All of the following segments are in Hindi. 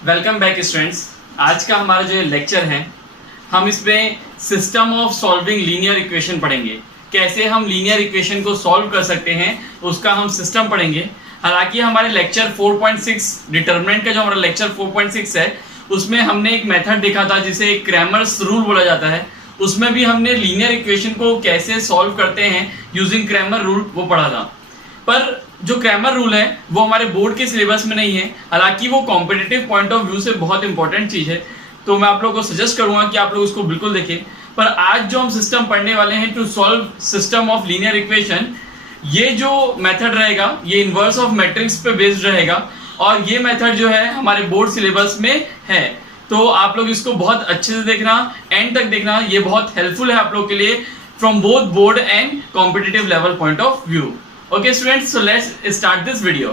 Welcome back students. आज का हमारा जो लेक्चर है, हम इसमें system of solving linear equation पढ़ेंगे। कैसे हम लीनियर इक्वेशन को सॉल्व कर सकते हैं उसका हम सिस्टम पढ़ेंगे। हालांकि हमारे लेक्चर 4.6 डिटरमिनेंट का जो हमारा लेक्चर 4.6 है उसमें हमने एक मेथड देखा था जिसे क्रैमर्स रूल बोला जाता है। उसमें भी हमने लीनियर इक्वेशन को कैसे सॉल्व करते हैं यूजिंग क्रैमर रूल वो पढ़ा था। पर जो क्रैमर रूल है वो हमारे बोर्ड के सिलेबस में नहीं है, हालांकि वो कॉम्पिटिटिव पॉइंट ऑफ व्यू से बहुत इंपॉर्टेंट चीज है, तो मैं आप लोगों को सजेस्ट करूंगा कि आप लोग उसको बिल्कुल देखें। पर आज जो हम सिस्टम पढ़ने वाले हैं to solve system of linear equation, ये जो मेथड रहेगा ये इनवर्स ऑफ मैट्रिक्स पे बेस्ड रहेगा और ये मेथड जो है हमारे बोर्ड सिलेबस में है। तो आप लोग इसको बहुत अच्छे से देखना, एंड तक देखना, ये बहुत हेल्पफुल है आप लोग के लिए from both board and competitive level point of view. Okay students, so let's start this video.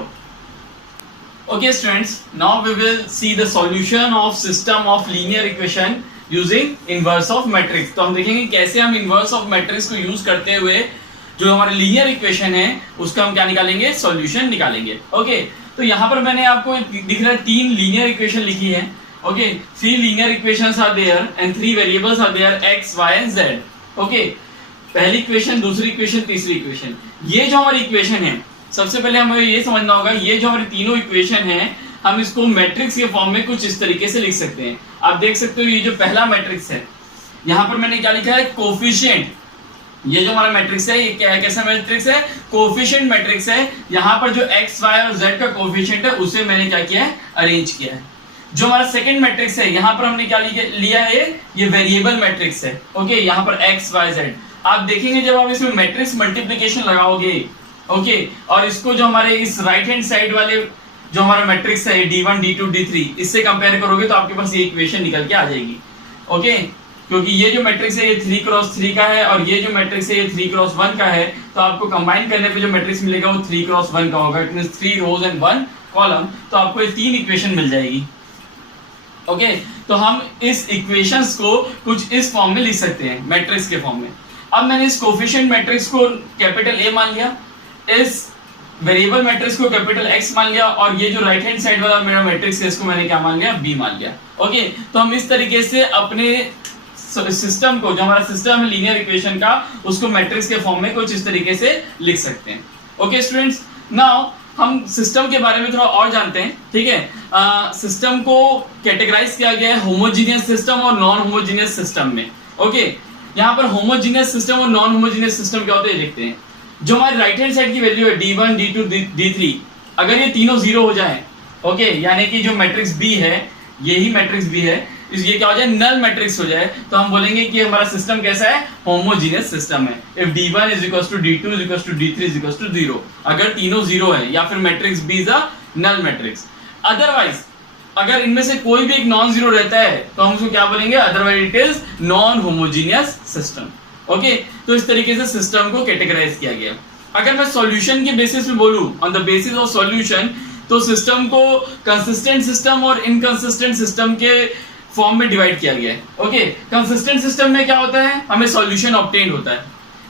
Okay students, now we will see the solution of system of linear equation using inverse of matrix. तो हम देखेंगे कैसे हम inverse of matrix को यूज करते हुए जो हमारे लीनियर इक्वेशन है उसका हम क्या निकालेंगे, सॉल्यूशन निकालेंगे। ओके तो यहाँ पर मैंने आपको दिख रहा है 3 लीनियर इक्वेशन लिखी है। Okay 3 linear equations are there and 3 variables are there x, y and z। Okay पहली इक्वेशन, दूसरी इक्वेशन, तीसरी इक्वेशन। ये जो हमारी इक्वेशन है, सबसे पहले हमें ये समझना होगा ये जो हमारी तीनों इक्वेशन है हम इसको मैट्रिक्स के फॉर्म में कुछ इस तरीके से लिख सकते हैं। आप देख सकते हो ये जो पहला मैट्रिक्स है यहाँ पर मैंने क्या लिखा है, कोफिशिएंट। ये जो हमारा मैट्रिक्स है ये क्या है, कैसा मैट्रिक्स है, कोफिशिएंट मैट्रिक्स है। यहाँ पर जो x, y और z का कोफिशिएंट है उसे मैंने क्या किया है, अरेंज किया है। जो हमारा सेकंड मैट्रिक्स है यहाँ पर हमने क्या लिया है, ये वेरिएबल मैट्रिक्स है। ओके यहाँ पर x, y, z। आप देखेंगे जब आप इसमें मैट्रिक्स मल्टीप्लिकेशन लगाओगे, ओके, और इसको जो हमारे इस राइट हैंड साइड वाले जो हमारा मैट्रिक्स है D1, D2, D3 इससे कंपेयर करोगे तो आपके पास ये इक्वेशन निकल के आ जाएगी। ओके क्योंकि ये जो मैट्रिक्स है ये 3x3 का है और ये जो मैट्रिक्स है ये 3x1 का है, तो आपको कंबाइन करने पे जो मैट्रिक्स मिलेगा वो 3x1 का होगा। It means 3 rows and 1 column, तो आपको ये 3 इक्वेशन मिल जाएगी। ओके तो हम इस इक्वेशंस को कुछ इस फॉर्म में लिख सकते हैं, मैट्रिक्स के फॉर्म में। अब मैंने इस कोफिशिएंट मैट्रिक्स को कैपिटल A मान लिया, इस वेरिएबल मैट्रिक्स को कैपिटल X मान लिया और ये जो राइट हैंड साइड वाला मेरा मैट्रिक्स है इसको मैंने क्या मान लिया, B मान लिया। ओके तो हम इस तरीके से अपने सिस्टम को, जो हमारा सिस्टम है लीनियर इक्वेशन का, उसको मैट्रिक्स के फॉर्म में कुछ इस तरीके से लिख सकते हैं। ओके स्टूडेंट्स, नाउ हम सिस्टम के बारे में थोड़ा और जानते हैं। ठीक है, सिस्टम को कैटेगराइज किया गया है होमोजीनियस सिस्टम और नॉन होमोजीनियस सिस्टम में। ओके यहाँ पर होमोजीनियस सिस्टम और नॉन होमोजीनियस सिस्टम क्या होते हैं देखते हैं। जो हमारे राइट हैंड साइड की वैल्यू है D1, D2, D3, अगर ये तीनों 0 हो जाए, ओके यानी कि जो मैट्रिक्स B है, यही मैट्रिक्स B है, ये क्या हो जाए, नल मैट्रिक्स हो जाए, तो हम बोलेंगे कि हमारा सिस्टम कैसा है, होमोजीनियस सिस्टम है। इफ D1 D2 D3 0, अगर तीनों 0 है या फिर matrix B is a null matrix. Otherwise अगर इनमें से कोई भी एक नॉन जीरो रहता है तो हम उसको क्या बोलेंगे, otherwise it is non homogeneous system. Okay तो इस तरीके से सिस्टम को कैटेगराइज किया गया। अगर मैं सॉल्यूशन के बेसिस पे बोलूं, on the basis of solution, तो सिस्टम को कंसिस्टेंट सिस्टम और इनकंसिस्टेंट सिस्टम के फॉर्म में डिवाइड किया गया है। ओके कंसिस्टेंट सिस्टम में क्या होता है, हमें सॉल्यूशन ऑब्टेन होता है।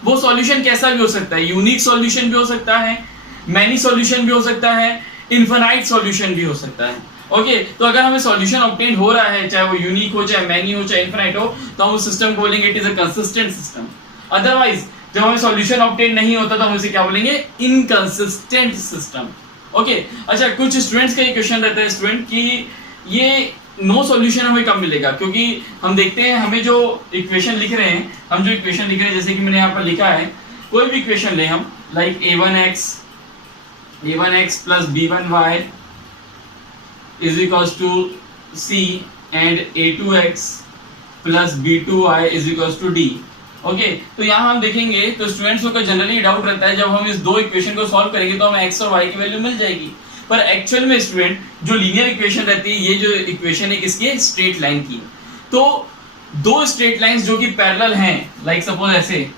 वो सॉल्यूशन कैसा भी हो सकता है, यूनिक सॉल्यूशन भी हो सकता है, मैनी सॉल्यूशन भी हो सकता है, इनफाइनाइट सॉल्यूशन भी हो सकता है। ओके तो अगर हमें सॉल्यूशन ऑब्टेन हो रहा है, चाहे वो यूनिक हो, चाहे मैनी हो, चाहे इनफाइनाइट हो, तो हम उस सिस्टम को बोलेंगे it is a consistent system. Otherwise जब हमें सॉल्यूशन ऑब्टेन नहीं होता तो हम इसे क्या बोलेंगे, इनकंसिस्टेंट सिस्टम। ओके अच्छा, कुछ स्टूडेंट्स का ये क्वेश्चन रहता है स्टूडेंट कि ये नो सॉल्यूशन हमें कब मिलेगा, क्योंकि हम देखते हैं हमें जो इक्वेशन लिख रहे हैं, जैसे कि मैंने यहाँ पर लिखा है, कोई भी इक्वेशन ले हम, like a1x plus b1y is equals to C and a2x plus b2y is equals to D। Okay तो यहाँ हम देखेंगे तो स्टूडेंट्स को जनरली डाउट रहता है जब हम इस दो इक्वेशन को सॉल्व करेंगे तो हमें x और y की वैल्यू मिल जाएगी। पर एक्चुअल में स्टूडेंट जो लीनियर इक्वेशन रहती है, ये जो इक्वेशन है किसकी है, स्ट्रेट लाइन की। तो दो स्ट्रेट लाइंस जो कि पैरेलल हैं, लाइक सपोज ऐसे,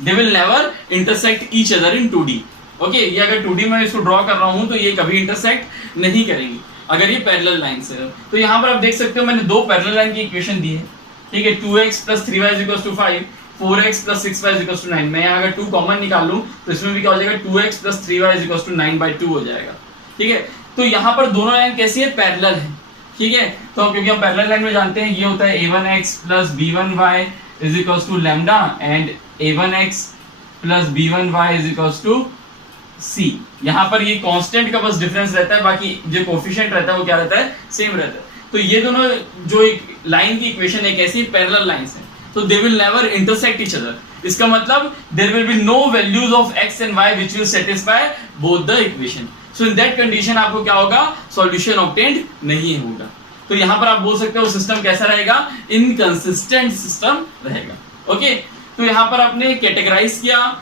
दे will never intersect each other in 2D। Okay ये अगर 2D में इसको ड्रॉ कर रहा हूं तो ये कभी इंटरसेक्ट नहीं करेंगी अगर ये पैरेलल लाइंस है। तो यहाँ पर आप देख सकते हो मैंने दो पैरेलल लाइन की इक्वेशन दी है। ठीक है, 2x plus 3y is equals to 5, 4x plus 6y is equals to 9। मैं यहाँ अगर 2 कॉमन निकाल लूं तो इसमें भी क्या हो जाएगा, 2x plus 3y is equals to 9/2 हो जाएगा। ठीक है, तो यहाँ पर दोनों लाइन कैसी है, पैरेलल है। ठीक है। तो क्योंकि हम पैरेलल लाइन में जानते हैं ये होता है a1x plus b1y is equals to lambda and a1x plus b1y is equals to c। यहाँ पर ये कांस्टेंट का बस डिफरेंस रहता है, बाकी जो कोफिशिएंट रहता है वो क्या रहता है, सेम रहता है। तो ये दोनों जो एक लाइन की इक्वेशन है कैसी पैरेलल लाइंस है, तो they will never intersect each other. इसका मतलब there will be no values of x and y which will satisfy both the equation. So in that condition आपको क्या होगा, सॉल्यूशन ऑब्टेन्ड नहीं होगा। तो यहां पर आप बोल सकते हो सिस्टम कैसा रहेगा, इनकंसिस्टेंट सिस्टम रहेगा। ओके, तो यहां पर आपने कैटेगराइज किया,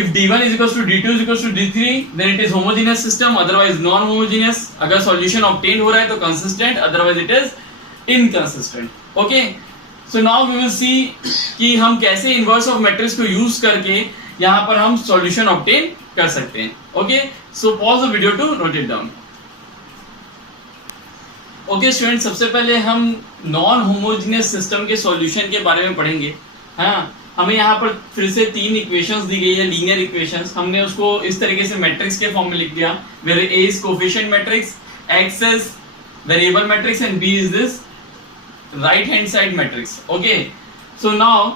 if d1 is equals to d2 is equals to d3 then it is homogeneous system, otherwise non homogeneous। अगर solution obtained हो रहा है तो consistent, otherwise it is inconsistent। okay, so now we will see कि हम कैसे inverse of matrix को use करके यहाँ पर हम solution obtain कर सकते हैं। okay, so pause the video to note it down। okay students, सबसे पहले हम non homogeneous system के solution के बारे में पढ़ेंगे। हाँ, हमें यहाँ पर फिर से तीन इक्वेशंस दी गई है, लीनियर इक्वेशंस। हमने उसको इस तरीके से मैट्रिक्स के फॉर्म में लिख दिया, where a is coefficient matrix, x is variable matrix and b is this right hand side matrix. Okay, so now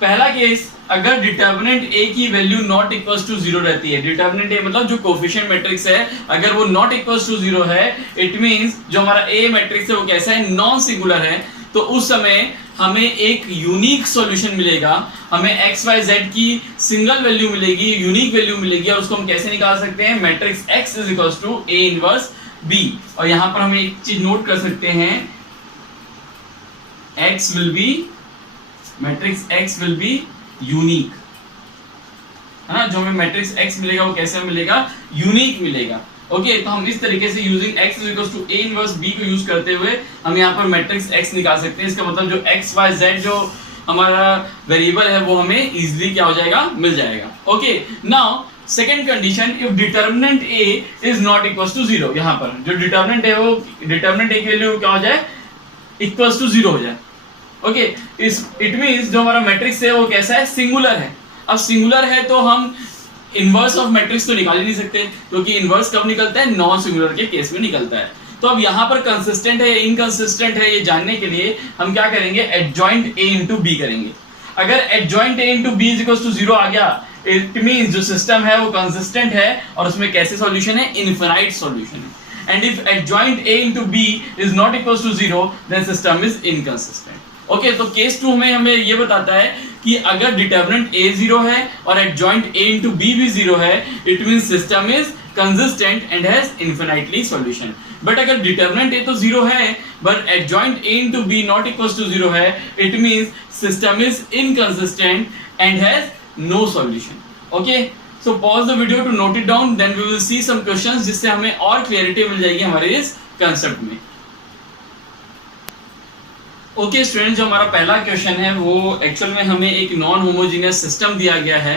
पहला केस, अगर डिटर्मिनेंट a की वैल्यू नॉट इक्वल्स टू 0 रहती है, डिटर्मिनेंट a मतलब जो कोफिशिएंट मैट्रिक्स है अगर वो नॉट इक्वल्स टू 0 है, इट मींस जो हमारा a मैट्रिक्स है वो कैसा है, नॉन सिंगुलर है। तो उस समय हमें एक यूनिक सॉल्यूशन मिलेगा, हमें x y z की सिंगल वैल्यू मिलेगी, यूनिक वैल्यू मिलेगी, और उसको हम कैसे निकाल सकते हैं, matrix x is equals to a inverse b। और यहां पर हम एक चीज नोट कर सकते हैं, x will be, matrix x will be unique, है ना। जो हमें मैट्रिक्स x मिलेगा वो कैसे मिलेगा, यूनिक मिलेगा। ओके, तो हम इस तरीके से using x is equals to a inverse b को यूज करते हुए हम यहाँ पर मैट्रिक्स x निकाल सकते हैं। इसका मतलब जो x y z जो हमारा वेरिएबल है वो हमें इजीली क्या हो जाएगा, मिल जाएगा। Okay, now second condition, if determinant a is not equals to 0, यहाँ पर जो डिटर्मिनेंट है वो डिटर्मिनेंट a की वैल्यू क्या हो जाए, इक्वल्स टू 0 हो जाए। ओके, इट मींस जो हमारा मैट्रिक्स है वो कैसा है, सिंगुलर है। अब सिंगुलर है तो हम इनवर्स ऑफ मैट्रिक्स तो निकाल ही नहीं सकते, क्योंकि इनवर्स कब निकलता है, नॉन सिंगुलर के केस में निकलता है। तो अब यहाँ पर कंसिस्टेंट है या इनकंसिस्टेंट है ये जानने के लिए हम क्या करेंगे, एडजॉइंट a इंटू b करेंगे। अगर adjoint a into b is equal to 0 आ गया, इट मींस जो सिस्टम है वो कंसिस्टेंट है और उसमें कैसे सॉल्यूशन है, इनफिनाइट सॉल्यूशन है। And if adjoint a into b is not equal to 0 then system is inconsistent. Okay, तो केस 2 में हमें ये बताता है कि अगर डिटर्मिनेंट a 0 है और एडजॉइंट a इंटू b भी 0 है, it means system is consistent and has infinitely solution. But अगर डिटर्मिनेंट a तो 0 है but adjoint a into b not equals to 0 है, it means system is inconsistent and has no solution. Okay, so pause the video to note it down, then we will see some questions जिससे हमें और क्लैरिटी मिल जाएगी हमारे इस कंसेप्ट में। ओके स्टूडेंट, जो हमारा पहला क्वेश्चन है वो एक्चुअल में हमें एक नॉन होमोजीनियस सिस्टम दिया गया है,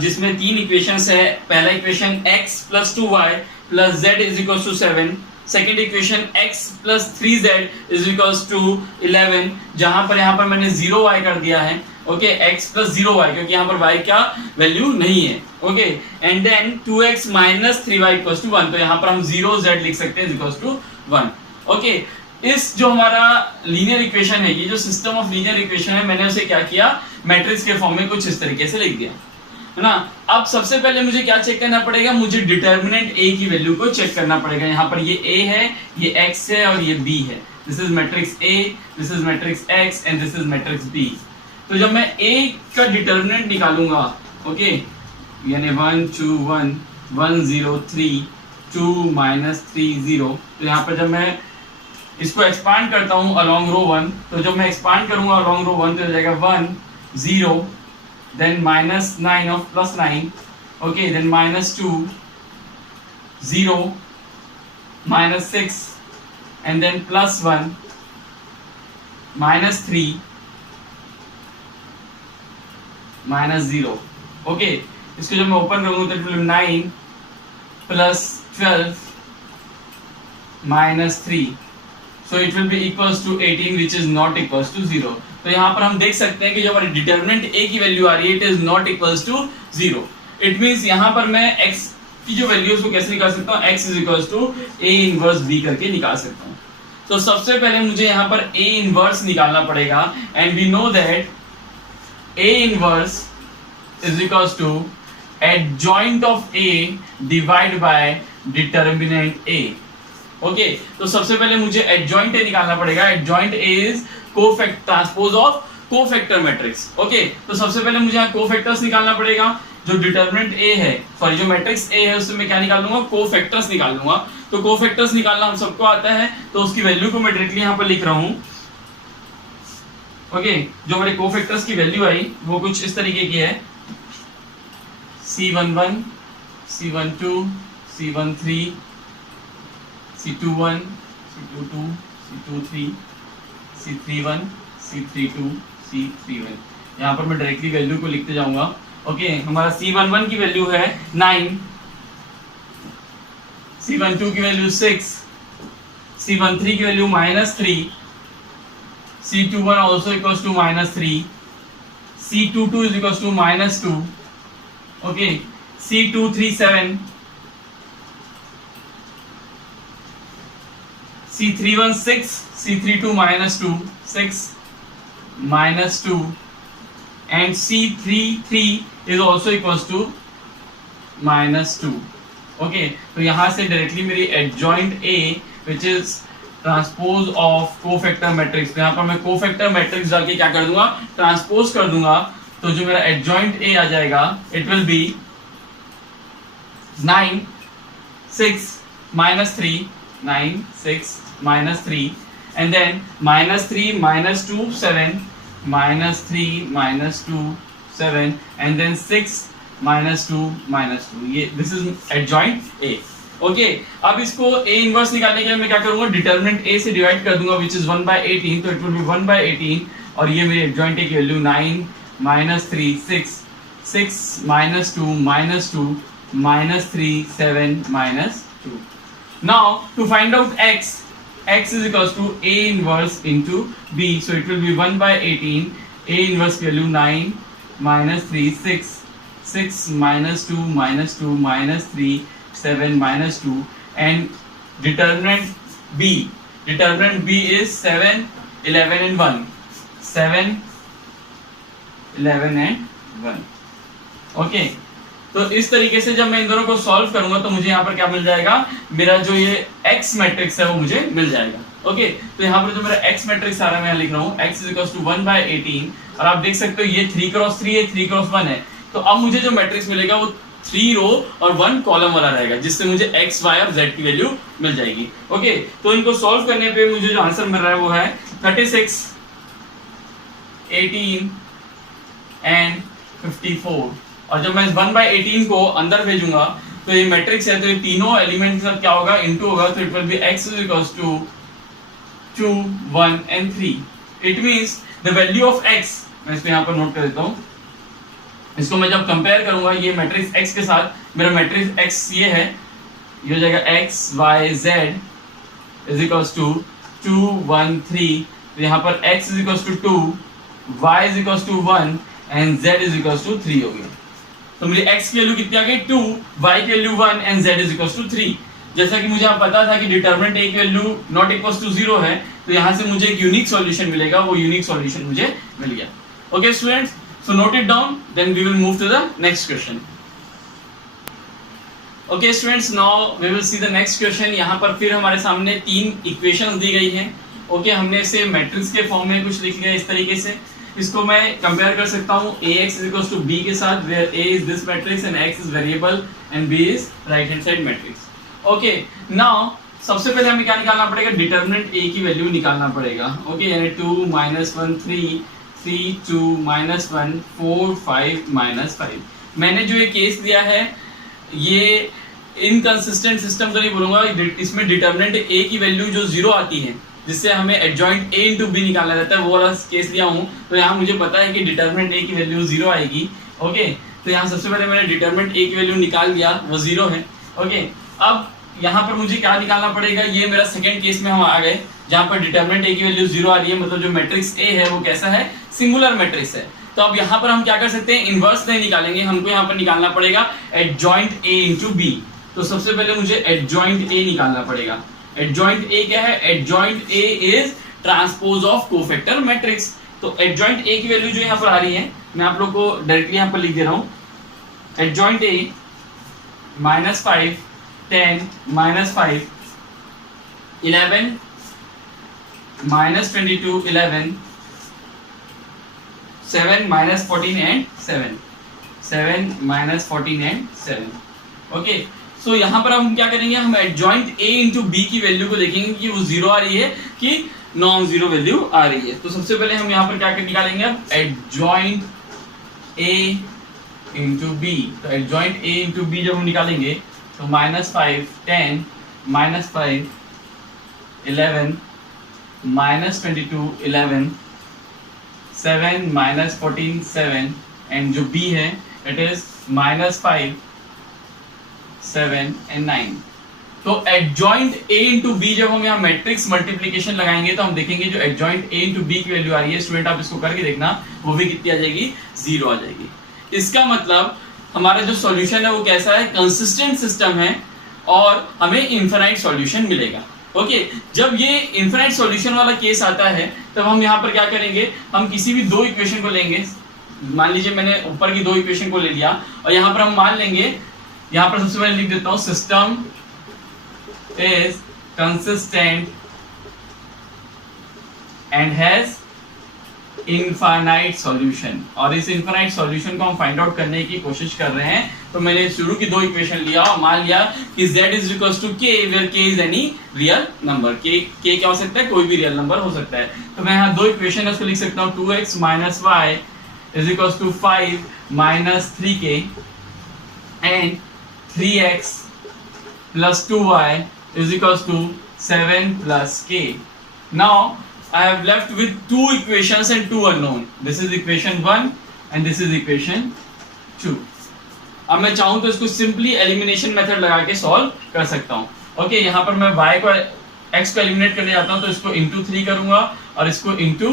जिसमें तीन इक्वेशंस है। पहला equation x plus 2y plus z is equals to 7, second equation x plus 3z is equals to 11, जहां पर यहाँ पर मैंने 0y कर दिया है। ओके, x प्लस 0y क्योंकि यहाँ पर y का वैल्यू नहीं है। Okay, and then 2x minus 3y equals to 1, तो यहाँ पर हम 0z लिख सकते हैं इक्वल्स टू 1। ओके, इस जो हमारा लीनियर इक्वेशन है, ये जो सिस्टम ऑफ लीनियर इक्वेशन है, मैंने उसे क्या किया, मैट्रिक्स के फॉर्म में कुछ इस तरीके से लिख दिया, है ना। अब सबसे पहले मुझे क्या चेक करना पड़ेगा, मुझे डिटर्मिनेंट a की वैल्यू को चेक करना पड़ेगा। यहाँ पर ये a है, ये x है और ये b है। This is matrix a, this is matrix x and this is matrix b। तो जब मैं a का डिटर्मिनेंट निकालूंगा, ओके, यानी 1 2 1 1 0 3 2 माइनस 3 0, तो यहाँ पर जब मैं इसको एक्सपांड करता हूं अलोंग रो 1, तो जब मैं एक्सपांड करूंगा अलोंग रो 1 तो हो जाएगा 1 0, then minus 9 of plus 9, okay, then minus 2 0 minus 6 and then plus 1 minus 3 minus 0। Okay, इसको जब मैं ओपन करूंगा तो 9 plus 12 minus 3, so it will be equals to 18 which is not equals to 0। तो यहाँ पर हम देख सकते हैं कि जो हमारी डिटर्मिनेंट a की वैल्यू आ रही है, it is not equals to 0। it means यहाँ पर मैं x की जो वैल्यू उसको कैसे निकाल सकता हूँ, x is equals to a inverse b करके निकाल सकता हूँ। तो सबसे पहले मुझे यहाँ पर A इनवर्स निकालना पड़ेगा and we know that A inverse is equals to adjoint of A divide by determinant A। Okay, तो सबसे पहले मुझे एडजॉइंट A निकालना पड़ेगा। Adjoint A is cofactor transpose of cofactor matrix. Okay, तो सबसे पहले मुझे यहाँ कोफैक्टर्स निकालना पड़ेगा। जो डिटर्मिनेंट A है, सॉरी जो मैट्रिक्स A है उससे मैं क्या निकाल लूंगा, कोफैक्टर्स निकाल लूंगा। तो कोफैक्टर्स निकालना हम सबको आता है, तो उसकी वैल्यू को मैं डायरेक्टली यहाँ पर लिख रहा हूँ। ओके, जो हमारे कोफैक्टर्स की वैल्यू आई वो कुछ इस तरीके की है, C11, C12, C13, C21, C22, C23, C31, C32, C31। यहाँ पर मैं डायरेक्टली वैल्यू को लिखते जाऊंगा। ओके, हमारा C11 की वैल्यू है 9, C12 की वैल्यू 6, C13 की value -3, C21 also equals to -3, C22 is equals to -2, okay, C23 7, C31 6, C32 -2 6 -2 and C33 is also equals to -2। Okay, तो यहां से डायरेक्टली मेरी adjoint A which is transpose of cofactor matrix, तो यहाँ पर मैं कोफैक्टर मैट्रिक्स डाल के क्या कर दूंगा, ट्रांसपोज कर दूंगा। तो जो मेरा एडजॉइंट A आ जाएगा it will be 9 6 -3 9 6 -3 and then -3 -2 7 -3 -2 7 and then 6 -2 -2। ये this is adjoint A। Okay, अब इसको A इनवर्स निकालने के लिए मैं क्या करूंगा, डिटर्मिनेंट A से डिवाइड कर दूंगा which is 1/18, तो इट विल बी 1/18 और ये मेरी एडजॉइंट A की value 9 -3 6 6 -2 -2 -3 7 -2। Now to find out x is equals to A inverse into B, so it will be 1/18, A inverse value 9 -3 6 6 -2 -2 -3 7 -2 and determinant B is 7 11 and 1 7 11 and 1। Okay, तो इस तरीके से जब मैं इन दोनों को सॉल्व करूंगा तो मुझे यहाँ पर क्या मिल जाएगा, मेरा जो ये X मैट्रिक्स है वो मुझे मिल जाएगा। ओके, तो यहाँ पर जो मेरा X मैट्रिक्स आ रहा है मैं यहाँ लिख रहा हूँ x is equals to 1/18 और आप देख सकते हो ये 3x3 है, 3x1 है। तो अब मुझे जो मैट्रिक्स मिलेगा वो 3 रो और 1 कॉलम वाला रहेगा, जिससे मुझे x, y और z की वैल्यू मिल जाएगी। ओके, तो इनको सॉल्व करने पे मुझे जो आंसर मिल रहा है वो है 36 18 एंड 54। और जब मैं इस 1/18 को अंदर भेजूंगा तो ये मैट्रिक्स है, तो ये तीनों एलिमेंट के साथ क्या होगा, इनटू होगा, तो it will be x is equals to 2 1 and 3। It means the value of x, मैं इसको यहाँ पर नोट कर देता हूँ, इसको मैं जब कंपेयर करूंगा ये मैट्रिक्स x के साथ, मेरा मैट्रिक्स x ये है, ये हो जाएगा x y z is equals to 2 1 3। तो यहाँ पर x is equals to 2, y is equals to 1 and z is equals to 3 हो गया। तो मेरी x की वैल्यू कितनी आ गई 2, y की value 1 and z is equals to 3। जैसा कि मुझे आप पता था कि डिटरमिनेंट A की वैल्यू नॉट इक्वल्स टू 0 है, तो यहाँ से मुझे एक यूनिक सॉल्यूशन मिलेगा, वो यूनिक सॉल्यूशन मुझे मिल गया। Okay students, so note it down, then we will move to the next question। okay students, now we will see the next question। यहाँ पर फिर हमारे सामने 3 इक्वेशंस दी गई हैं। ओके, हमने इसे मैट्रिक्स के फॉर्म में कुछ लिख लिया इस तरीके से। इसको मैं कंपेयर कर सकता हूँ Ax is equals to B के साथ, where A is this matrix and X is variable and B is right hand side matrix। Okay, now सबसे पहले हमें क्या निकालना पड़ेगा, डिटर्मिनेंट A की वैल्यू निकालना पड़ेगा। ओके, यानी 2 -1 3 3 2 -1 4 5 -5। मैंने जो ये केस दिया है ये इनकंसिस्टेंट सिस्टम तो नहीं बोलूंगा, इसमें डिटर्मिनेंट A की वैल्यू जो 0 आती है, जिससे हमें एडजॉइंट A into B निकालना रहता है, वो वाला केस लिया हूँ। तो यहाँ मुझे पता है कि डिटर्मिनेंट A की वैल्यू 0 आएगी। ओके, तो यहाँ सबसे पहले मैंने डिटर्मिनेंट A की वैल्यू निकाल दिया, वो 0 है। ओके, अब यहाँ पर मुझे क्या निकालना पड़ेगा, ये मेरा सेकंड केस में हम आ गए जहाँ पर डिटर्मिनेंट A की वैल्यू 0 आ रही है, मतलब जो मैट्रिक्स A है वो कैसा है, सिंगुलर मैट्रिक्स है। तो अब यहाँ पर हम क्या कर सकते हैं, इनवर्स नहीं निकालेंगे, हमको यहाँ पर निकालना पड़ेगा एडजॉइंट A into B। तो सबसे पहले मुझे एडजॉइंट A निकालना पड़ेगा। एडजॉइंट ए क्या है? Adjoint A is transpose of cofactor matrix. तो एडजॉइंट ए की वैल्यू जो यहाँ पर आ रही है, मैं आप लोग को डायरेक्टली यहाँ पर लिख दे रहा हूँ। Adjoint A -5, 10, -5, 11, -22, 11, 7, -14 and 7, 7, -14 and 7। Okay, so यहाँ पर हम क्या करेंगे, हम एडजॉइंट ए इंटू बी की वैल्यू को देखेंगे कि वो जीरो आ रही है कि नॉन जीरो वैल्यू आ रही है। तो सबसे पहले हम यहाँ पर क्या निकालेंगे, अब एडजॉइंट ए इंटू बी। तो एडजॉइंट ए इंटू बी जब हम निकालेंगे तो -5, 10, -5, 11, -22, 11, 7, -14, 7 एंड जो बी है इट इज -5, 7 एंड 9। तो एडजॉइंट ए इंटू बी जब हम यहाँ मैट्रिक्स मल्टीप्लीकेशन लगाएंगे तो हम देखेंगे जो एडजॉइंट ए इंटू बी की वैल्यू आ रही है, स्टूडेंट आप इसको करके देखना, वो भी कितनी आ जाएगी? 0 आ जाएगी। इसका मतलब हमारा जो सॉल्यूशन है वो कैसा है? कंसिस्टेंट सिस्टम है और हमें इनफाइनाइट सॉल्यूशन मिलेगा। ओके, जब ये इनफाइनाइट सॉल्यूशन वाला केस आता है तब हम यहाँ पर क्या करेंगे, हम किसी भी दो इक्वेशन को लेंगे। मान लीजिए मैंने ऊपर की दो इक्वेशन को ले लिया और यहाँ पर हम मान लेंगे, यहाँ पर सबसे पहले लिख देता हूँ, system is consistent and has infinite solution. और इस इनफाइनाइट सॉल्यूशन को हम फाइंड आउट करने की कोशिश कर रहे हैं। तो मैंने शुरू की दो इक्वेशन लिया और मान लिया कि z is equals to k where k is any real number. k क्या हो सकता है? कोई भी रियल नंबर हो सकता है। तो मैं यहाँ दो इक्वेशन है उसको लिख सकता हूँ, 2x - y is equals to 5 - 3k and 3x plus 2y is equals to 7 plus k. Now I have left with two equations and two unknown. This is equation 1 and this is equation 2. अब मैं चाहूँ तो इसको सिंपली एलिमिनेशन मेथड लगा के सॉल्व कर सकता हूँ। ओके, यहाँ पर मैं y को x को एलिमिनेट करने जाता हूँ तो इसको इंटू 3 करूंगा और इसको इंटू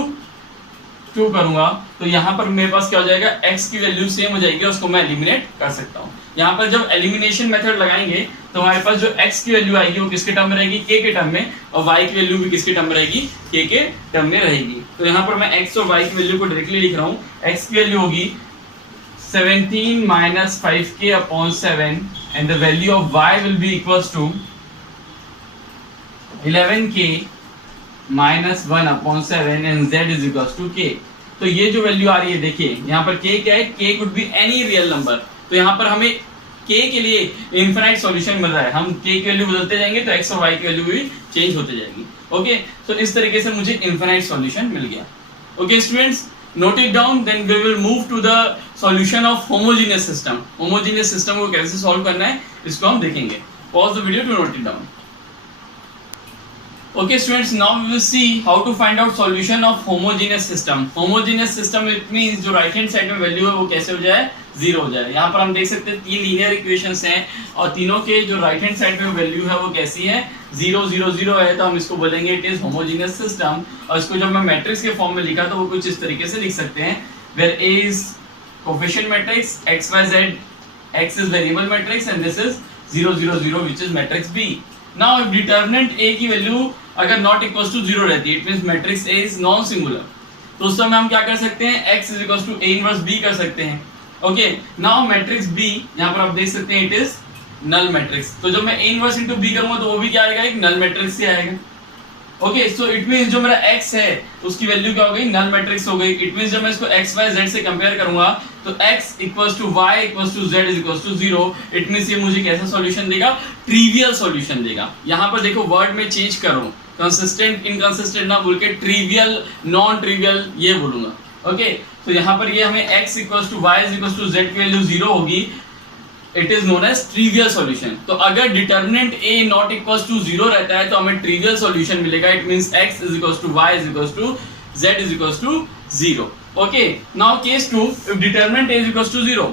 2 करूंगा। तो यहाँ पर मेरे पास क्या हो जाएगा, x की वैल्यू सेम हो जाएगी, उसको मैं एलिमिनेट कर सकता हूँ। यहाँ पर जब एलिमिनेशन मेथड लगाएंगे तो हमारे पास जो x की वैल्यू आएगी वो किसके टर्म में रहेगी? k के टर्म में, और y की वैल्यू भी किसके टर्म में रहेगी? k के टर्म में रहेगी। तो यहाँ पर मैं x और y की वैल्यू को डायरेक्टली लिख रहा हूँ। x की वैल्यू होगी 17 - 5k upon 7 and the value of y will be equals to 11k - 1 upon 7 and z is equals to k। तो ये जो वैल्यू आ रही है, देखिए यहाँ पर k क्या है? k could be any real number। तो यहाँ पर हमें k के लिए इनफाइनाइट सॉल्यूशन मिल रहा है। हम k की वैल्यू बदलते जाएंगे तो x और y की वैल्यू भी चेंज होते जाएगी। ओके, तो इस तरीके से मुझे इनफाइनाइट सॉल्यूशन मिल गया। Okay students, note it down, then we will move to the solution of homogeneous system. Homogeneous system को कैसे सॉल्व करना है इसको हम देखेंगे। Pause the video to note it down. Okay students, now we will see how to find out solution of homogeneous system. Homogeneous system it means जो right hand side में वैल्यू है वो कैसे हो जाए? 0 हो जाए। यहाँ पर हम देख सकते हैं तीन लीनियर इक्वेशंस हैं और तीनों के जो राइट हैंड साइड में वैल्यू है वो कैसी है? 0 0 0 है। तो हम इसको बोलेंगे इट इज होमोजेनियस सिस्टम। और इसको जब मैं मैट्रिक्स के फॉर्म में लिखा तो वो कुछ इस तरीके से लिख सकते हैं, where A is coefficient matrix, x y z, x is variable matrix and this is 0 0 0 which is matrix B. Now if determinant A की वैल्यू अगर नॉट इक्वल टू 0 रहती है, it means matrix A is non singular, तो उस समय हम क्या कर सकते हैं? x is equal to A inverse B कर सकते हैं। ओके, नाउ मैट्रिक्स B यहाँ पर आप देख सकते हैं इट इज नल मैट्रिक्स। तो जब मैं A इनवर्स इनटू B करूंगा तो वो भी क्या आएगा? एक नल मैट्रिक्स ही आएगा। ओके, सो इट मींस जो मेरा x है उसकी वैल्यू क्या हो गई? नल मैट्रिक्स हो गई। इट मींस जब मैं इसको x y z से कंपेयर करूंगा तो x equals to y equals to z is equals to 0। It means ये मुझे कैसा सॉल्यूशन देगा? ट्रिवियल सॉल्यूशन देगा। यहाँ पर देखो वर्ड में चेंज करो, कंसिस्टेंट इनकंसिस्टेंट ना बोल के ट्रिवियल नॉन ट्रिवियल ये बोलूंगा। ओके, तो यहाँ पर ये हमें x equals to y is equals to z की वैल्यू 0 होगी, it is known as trivial solution. तो अगर determinant a not equals to 0 रहता है तो हमें ट्रिवियल सॉल्यूशन मिलेगा। It means x is equals to y is equals to z is equals to 0। Okay, now case 2, if determinant a is equals to 0,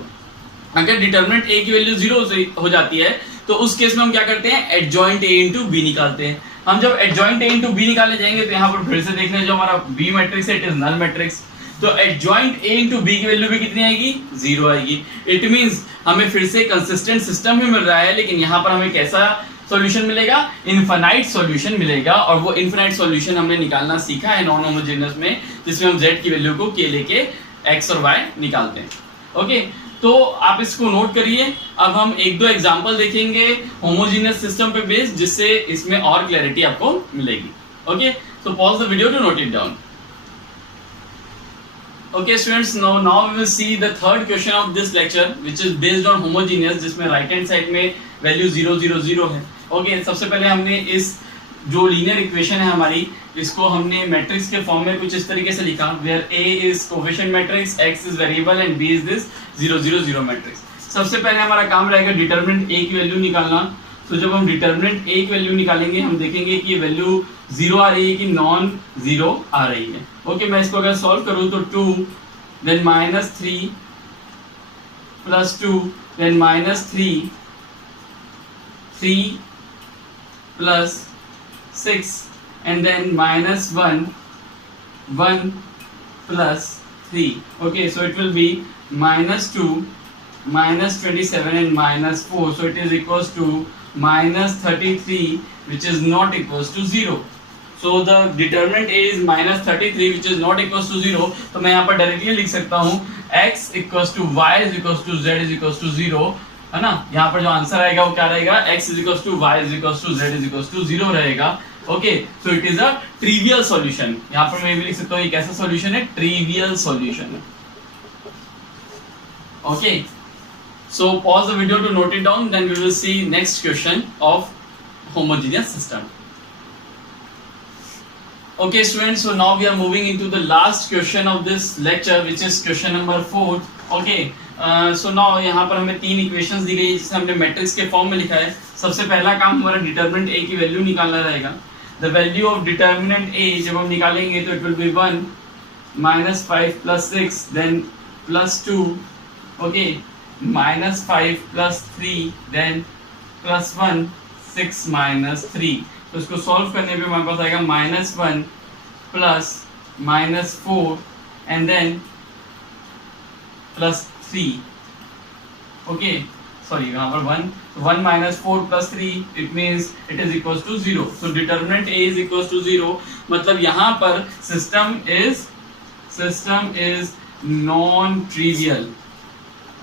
अगर डिटर्मिनेंट a की वैल्यू 0 हो जाती है तो उस केस में हम क्या करते हैं? एडजॉइंट a इंटू b निकालते हैं। हम जब एडजॉइंट a इंटू b निकालने जाएंगे तो यहाँ पर फिर से देखना है जो हमारा b मैट्रिक्स है इट इज नल मैट्रिक्स। तो एडजॉइंट a इंटू b की वैल्यू भी कितनी आएगी? 0 आएगी। इट मींस हमें फिर से कंसिस्टेंट सिस्टम भी मिल रहा है, लेकिन यहाँ पर हमें कैसा सॉल्यूशन मिलेगा, इनफाइनाइट सॉल्यूशन मिलेगा। और वो इनफाइनाइट सॉल्यूशन हमने निकालना सीखा है नॉन होमोजेनियस में, जिसमें हम z की वैल्यू को k लेके x और y निकालते हैं। ओके, तो आप इसको नोट करिए। अब हम एक दो एग्जांपल देखेंगे होमोजेनियस सिस्टम पे बेस्ड, जिससे इसमें और क्लैरिटी आपको मिलेगी। Okay, so pause the video to note it down. Okay students, now we will see the third question of this lecture, which is based on homogeneous, जिसमें right hand side में वैल्यू 0 0 0 है। ओके, सबसे पहले हमने इस जो लीनियर इक्वेशन है हमारी, इसको हमने मैट्रिक्स के फॉर्म में कुछ इस तरीके से लिखा, where a is coefficient matrix, x is variable and b is this 0 0 0 matrix. सबसे पहले हमारा काम रहेगा डिटरमिनेंट a की वैल्यू निकालना। तो जब हम डिटरमिनेंट a की वैल्यू निकालेंगे, हम देखेंगे कि वैल्यू 0 आ रही है कि नॉन 0 आ रही है। ओके, मैं इसको अगर सॉल्व करूं तो 2 then -3 plus 2 then -3 3 plus 6 and then -1 1 plus 3. Okay, so it will be -2 -27 and -4, so it is equals to -33, which is not equals to 0. So the determinant a is -33, which is not equals to 0. तो मैं यहाँ पर डायरेक्टली लिख सकता हूँ x equals to y is equals to z is equals to 0, है ना। यहाँ पर जो आंसर आएगा वो क्या रहेगा, x is equals to y is equals to z is equals to 0 रहेगा। Okay, so it is a trivial solution. यहाँ पर मैं भी लिख सकता हूँ एक ऐसा सॉल्यूशन है, trivial solution. Okay, so pause the video to note it down, then we will see next question of homogeneous system. Okay students, so now we are moving into the last question of this lecture, which is question number 4. Okay, so now यहाँ पर हमें तीन इक्वेशंस दी गई है, जिसे हमने मैट्रिक्स के फॉर्म में लिखा है। सबसे पहला काम हमारा डिटरमिनेंट a की वैल्यू निकालना रहेगा। The value of determinant a जब हम निकालेंगे तो it will be 1 -5 plus 6 then plus 2, okay, -5 plus 3 then plus 1 6 minus 3। तो इसको सॉल्व करने पे हमारे पास आएगा -1 plus -4 and then plus 3। Okay, sorry यहाँ पर 1 -4 plus 3, it means it is equals to 0। So determinant a is equals to 0, मतलब यहाँ पर system is non trivial,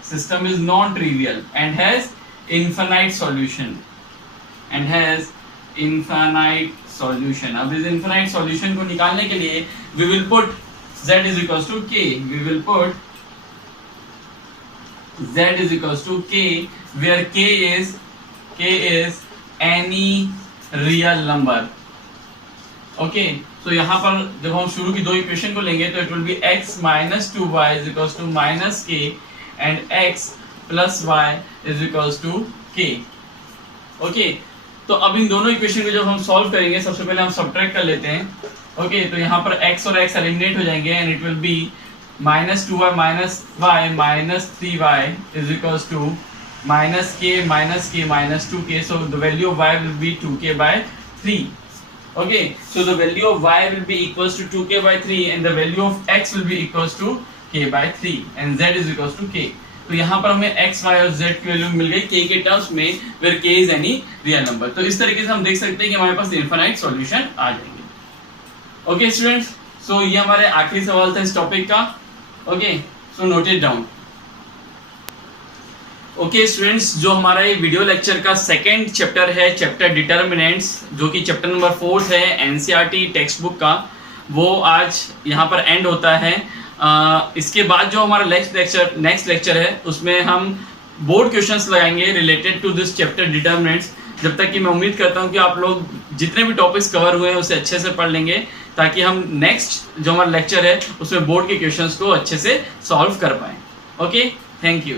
system is non-trivial and has infinite solution अब इस infinite solution को निकालने के लिए we will put z is equals to k, where k is any real number। Okay, तो यहाँ पर जब हम शुरू की दो इक्वेशन को लेंगे तो it will be x - 2y is equals to -k and x plus y is equals to k। Okay, तो अब इन दोनों इक्वेशन को जब हम सॉल्व करेंगे, सबसे पहले हम सब्ट्रैक्ट कर लेते हैं। ओके, तो यहाँ पर x और x एलिमिनेट हो जाएंगे and it will be -2y - 3y is equals to -k - 2k, so the value of y will be 2k by 3। Okay, so the value of y will be equals to 2k by 3 and the value of x will be equals to k by 3 and z is equals to k। तो यहाँ पर हमें x, y और z की वैल्यू मिल गई k के टर्म्स में, where k is any real number। तो इस तरीके से हम देख सकते हैं कि हमारे पास इनफाइनाइट सॉल्यूशन आ जाएंगे। ओके स्टूडेंट्स, सो ये हमारे आखिरी सवाल था इस टॉपिक का। Okay, so note it down. Okay students, जो हमारा ये वीडियो लेक्चर का सेकेंड चैप्टर है, चैप्टर डिटर्मिनेंट्स, जो कि चैप्टर नंबर 4 है एनसीईआरटी टेक्स्ट बुक का, वो आज यहाँ पर एंड होता है। इसके बाद जो हमारा नेक्स्ट लेक्चर है, उसमें हम बोर्ड क्वेश्चंस लगाएंगे related to this chapter determinants. जब तक कि मैं उम्मीद करता हूँ कि आप लोग जितने भी टॉपिक्स कवर हुए हैं उसे अच्छे से पढ़ लेंगे, ताकि हम नेक्स्ट जो हमारा लेक्चर है उसमें बोर्ड के क्वेश्चंस को अच्छे से सॉल्व कर पाएँ। Okay, thank you.